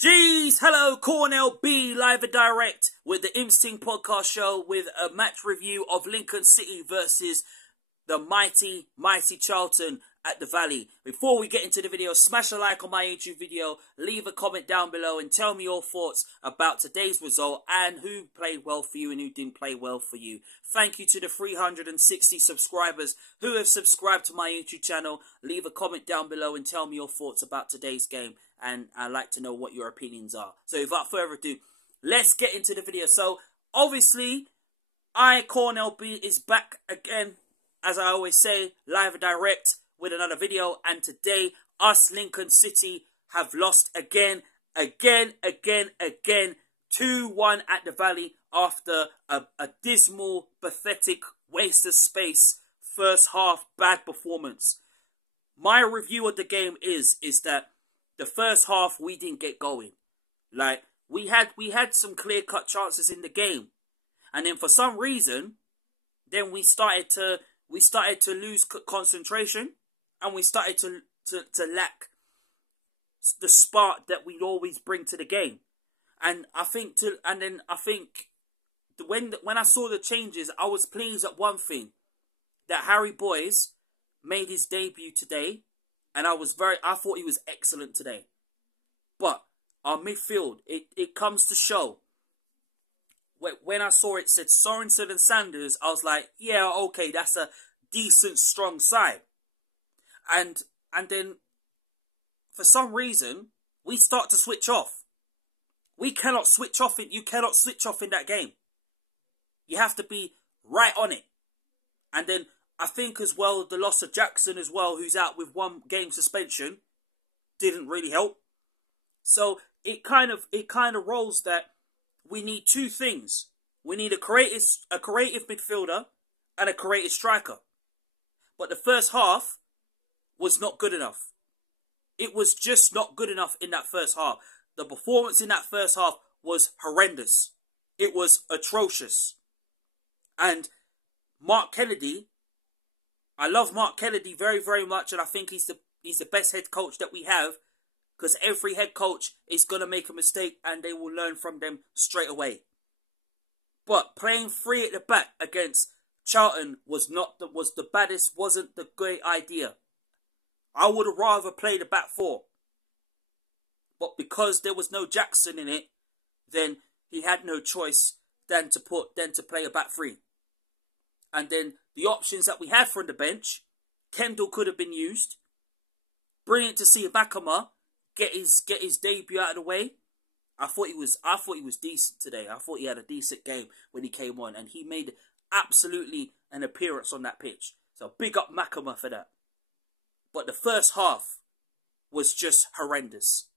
Jeez, hello, Cornell B, live and direct with the Imps Ting podcast show with a match review of Lincoln City versus the mighty Charlton at the Valley. Before we get into the video, smash a like on my YouTube video, leave a comment down below and tell me your thoughts about today's result and who played well for you and who didn't play well for you. Thank you to the 360 subscribers who have subscribed to my YouTube channel. Leave a comment down below and tell me your thoughts about today's game. And I'd like to know what your opinions are. So without further ado, let's get into the video. So obviously, Cornell B is back again, as I always say, live and direct with another video. And today, us Lincoln City have lost again, 2-1 at the Valley after a dismal, pathetic, waste of space, first half bad performance. My review of the game is that the first half we didn't get going. Like we had some clear-cut chances in the game, and then for some reason, then we started to lose concentration, and we started to lack the spark that we always bring to the game. And I think when I saw the changes, I was pleased at one thing, that Harry Boyes made his debut today. And I thought he was excellent today. But our midfield, it comes to show. When I saw it said Sorensen and Sanders, I was like, yeah, okay, that's a decent, strong side. And then, for some reason, we start to switch off. We cannot switch off it. You cannot switch off in that game. You have to be right on it. And then, I think as well, the loss of Jackson as well, who's out with 1 game suspension, didn't really help. So it kind of rolls that we need 2 things. We need a creative midfielder and a creative striker. But the first half was not good enough. It was just not good enough in that first half. The performance in that first half was horrendous. It was atrocious. And Mark Kennedy, I love Mark Kennedy very, very much, and I think he's the best head coach that we have, because every head coach is going to make a mistake and they will learn from them straight away. But playing 3 at the back against Charlton wasn't the great idea. I would have rather played a back 4. But because there was no Jackson in it, then he had no choice than to play a back 3. And then the options that we had from the bench, Kendall could have been used. Brilliant to see Bakama get his debut out of the way. I thought he was decent today. I thought he had a decent game when he came on, and he made absolutely an appearance on that pitch. So big up Bakama for that. But the first half was just horrendous.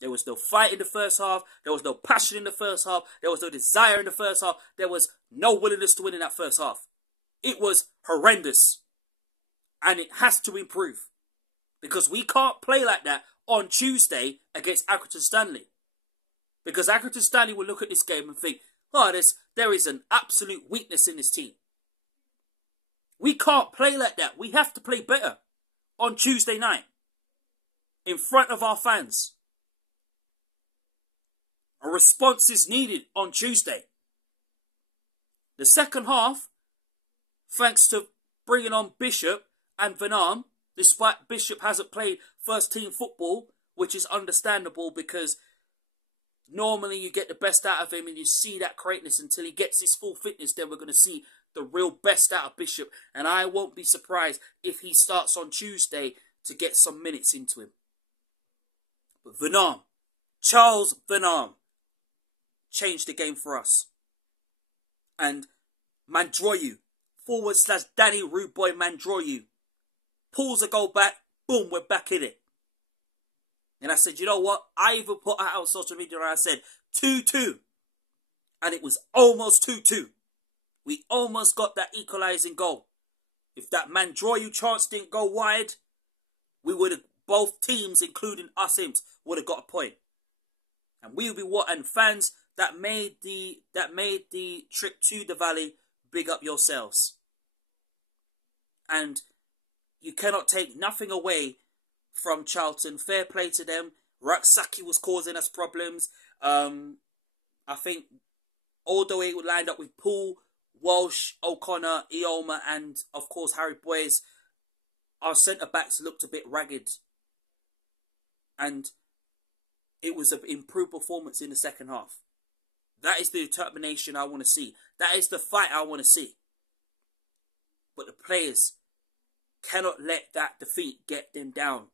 There was no fight in the first half. There was no passion in the first half. There was no desire in the first half. There was no willingness to win in that first half. It was horrendous. And it has to improve. Because we can't play like that on Tuesday against Accrington Stanley. Because Accrington Stanley will look at this game and think, oh, there is an absolute weakness in this team. We can't play like that. We have to play better on Tuesday night. In front of our fans. A response is needed on Tuesday. The second half, thanks to bringing on Bishop and Van Arm, despite Bishop hasn't played first team football, which is understandable because normally you get the best out of him and you see that greatness until he gets his full fitness. Then we're going to see the real best out of Bishop. And I won't be surprised if he starts on Tuesday to get some minutes into him. But Van Arm, Charles Van Arm, changed the game for us. And Mandroyu, / Danny Rude Boy Mandroyu, pulls a goal back, boom, we're back in it. And I said, you know what? I even put out on social media and I said 2-2. And it was almost 2-2. We almost got that equalising goal. If that Mandroyu chance didn't go wide, we would have, both teams, including us Imps, would have got a point. And we would be what? And fans that made the trip to the Valley, big up yourselves. And you cannot take nothing away from Charlton. Fair play to them. Raksaki was causing us problems. I think although it would land up with Poole, Walsh, O'Connor, Ioma, and of course Harry Boyes, our centre backs looked a bit ragged, and it was an improved performance in the second half. That is the determination I want to see. That is the fight I want to see. But the players cannot let that defeat get them down,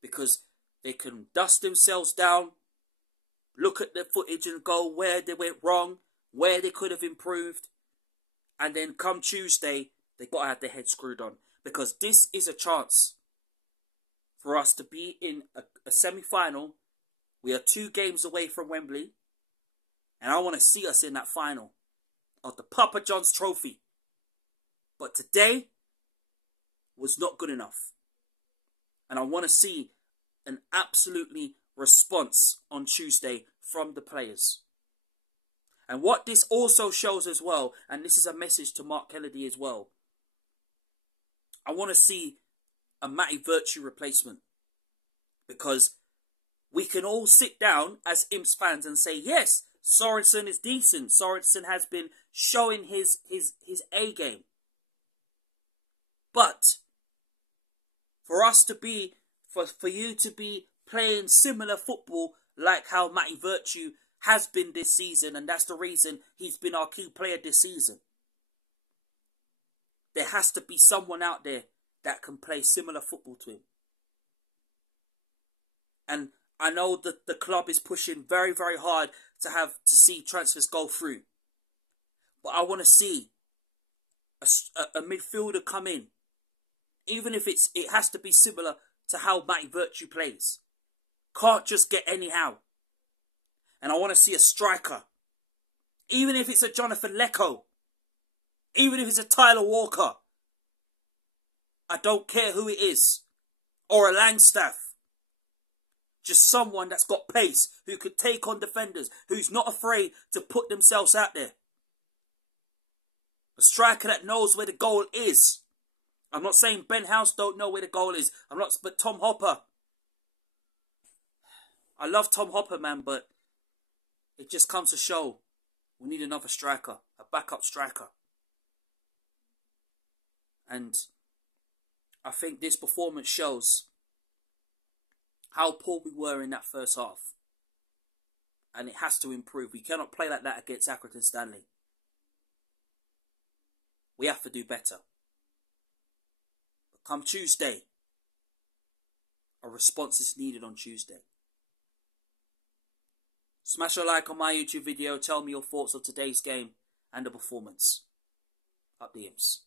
because they can dust themselves down, look at the footage and go where they went wrong, where they could have improved, and then come Tuesday, they got to have their head screwed on, because this is a chance for us to be in a semi-final. We are 2 games away from Wembley, and I want to see us in that final of the Papa John's Trophy. But today was not good enough, and I want to see an absolutely response on Tuesday from the players. And what this also shows as well, and this is a message to Mark Kennedy as well, I want to see a Matty Virtue replacement, because we can all sit down as Imps fans and say, yes, Sorensen is decent. Sorensen has been showing his A game. But for us to be, for you to be playing similar football like how Matty Virtue has been this season, and that's the reason he's been our key player this season, there has to be someone out there that can play similar football to him. And I know that the club is pushing very, very hard to see transfers go through. But I want to see a midfielder come in. Even if it has to be similar to how Matty Virtue plays. Can't just get anyhow. And I want to see a striker. Even if it's a Jonathan Lecco. Even if it's a Tyler Walker. I don't care who it is. Or a Langstaff. Just someone that's got pace, who could take on defenders, who's not afraid to put themselves out there. A striker that knows where the goal is. I'm not saying Ben House don't know where the goal is. But Tom Hopper. I love Tom Hopper, man, but it just comes to show we need another striker, a backup striker. And I think this performance shows how poor we were in that first half. And it has to improve. We cannot play like that against Accrington Stanley. We have to do better. But come Tuesday, a response is needed on Tuesday. Smash a like on my YouTube video. Tell me your thoughts of today's game and the performance. Up the Imps.